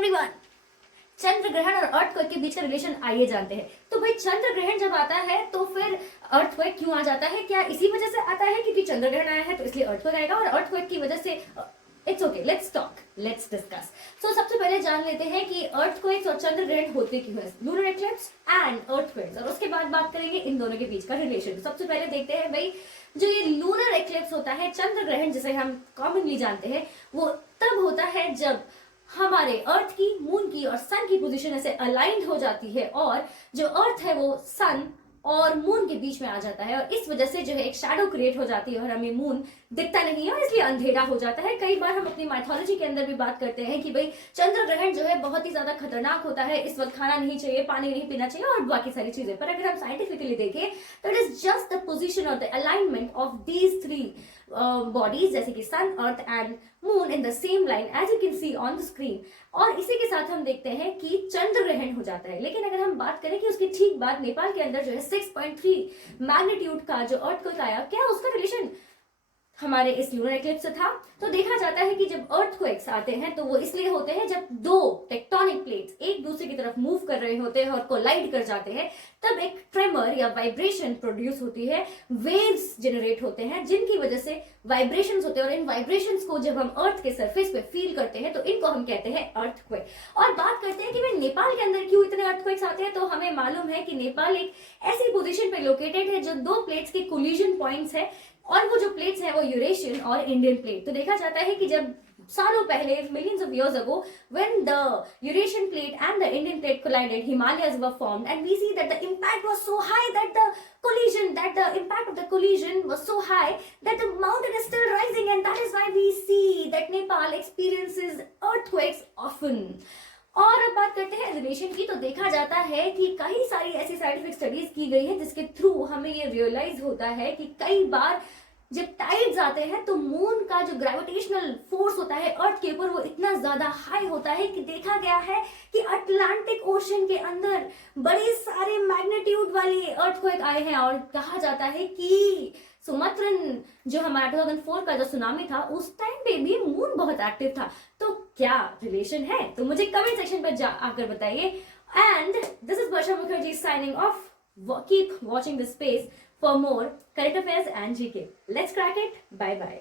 Everyone, चंद्र ग्रहण और earthquake के बीच का रिलेशन आइए जानते हैं। तो भाई चंद्र ग्रहण जब आता है तो फिर अर्थक्वेक क्यों आ जाता है? क्या इसी वजह से आता है क्योंकि चंद्र ग्रहण आया है तो इसलिए अर्थक्वेक आएगा? और अर्थक्वेक की वजह से it's okay, let's talk, let's discuss. So सबसे पहले जान लेते हैं कि अर्थक्वेक्स और चंद्र ग्रहण होते क्यों हैं, लूनर एक्लिप्स एंड अर्थक्वेक्स, और उसके बाद बात करेंगे इन दोनों के बीच का रिलेशन। सबसे पहले देखते हैं भाई, जो ये लूनर एक्लिप्स होता है, चंद्र ग्रहण जिसे हम कॉमनली जानते हैं, वो तब होता है जब हमारे अर्थ की, मून की और सन की पोजीशन ऐसे अलाइंड हो जाती है और जो अर्थ है वो सन और मून के बीच में आ जाता है, और इस वजह से जो है एक शैडो क्रिएट हो जाती है और हमें मून दिखता नहीं है और इसलिए अंधेरा हो जाता है। कई बार हम अपनी माइथोलॉजी के अंदर भी बात करते हैं कि भाई चंद्र ग्रहण जो है बहुत ही ज्यादा खतरनाक होता है, इस वक्त खाना नहीं चाहिए, पानी नहीं पीना चाहिए और बाकी सारी चीजें। पर अगर हम साइंटिफिकली देखें तो it is just the position और the alignment of these three bodies, जैसे कि sun, earth and moon in the same line as you can see on the screen. और इसी के साथ हम देखते हैं कि चंद्र ग्रहण हो जाता है। लेकिन अगर हम बात करें कि उसके ठीक बाद नेपाल के अंदर जो है 6.3 मैग्नीट्यूड का जो अर्थक्वेक आया, क्या उसका रिलेशन हमारे इस लूनर एक्लिप्स से था? तो देखा जाता है कि जब अर्थक्वेक्स आते हैं तो वो इसलिए होते हैं जब दो टेक्टोनिक प्लेट्स एक दूसरे की तरफ मूव कर रहे होते हैं और कोलाइड कर जाते हैं, तब एक ट्रेमर या वाइब्रेशन प्रोड्यूस होती है, वेव्स जनरेट होते हैं जिनकी वजह से वाइब्रेशंस होते हैं, और इन वाइब्रेशंस को जब हम अर्थ के सरफेस पे फील करते हैं तो इनको हम कहते हैं अर्थक्वेक। और बात करते हैं कि भाई नेपाल के अंदर क्यों इतने अर्थक्वेक्स आते हैं, तो हमें मालूम है कि नेपाल एक ऐसी पोजीशन पे लोकेटेड है जो दो प्लेट्स के कोलिजन पॉइंट्स है, और वो जो प्लेट्स हैं वो यूरेशियन और इंडियन प्लेट। तो देखा जाता है कि जब सालों पहले, millions of years ago, when the Eurasian plate and the Indian plate collided, Himalayas were formed, and we see that the impact was so high that the impact of the collision was so high that the mountain is still rising, and that is why we see that Nepal experiences earthquakes often. और अब बात करते हैं relation की, तो देखा जाता है कि कई सारी ऐसी साइंटिफिक स्टडीज की गई है जिसके थ्रू हमें ये रियलाइज होता है कि कई बार जब टाइड्स आते हैं तो मून का जो ग्रेविटेशनल फोर्स होता है अर्थ के ऊपर वो इतना ज्यादा हाई होता है कि देखा गया है कि अटलांटिक ओशन के अंदर बड़े सारे मैग्नीट्यूड वाले अर्थक्वेक आए हैं। और कहा जाता है कि सुमत्रन जो हमारा 2004 का जो सुनामी था, उस टाइम पे भी मून बहुत एक्टिव था। तो क्या रिलेशन है? तो मुझे कमेंट सेक्शन पर आकर बताइए। And this is Varsha Mukherjee signing off. Keep watching this space for more current affairs and GK. Let's crack it. Bye bye.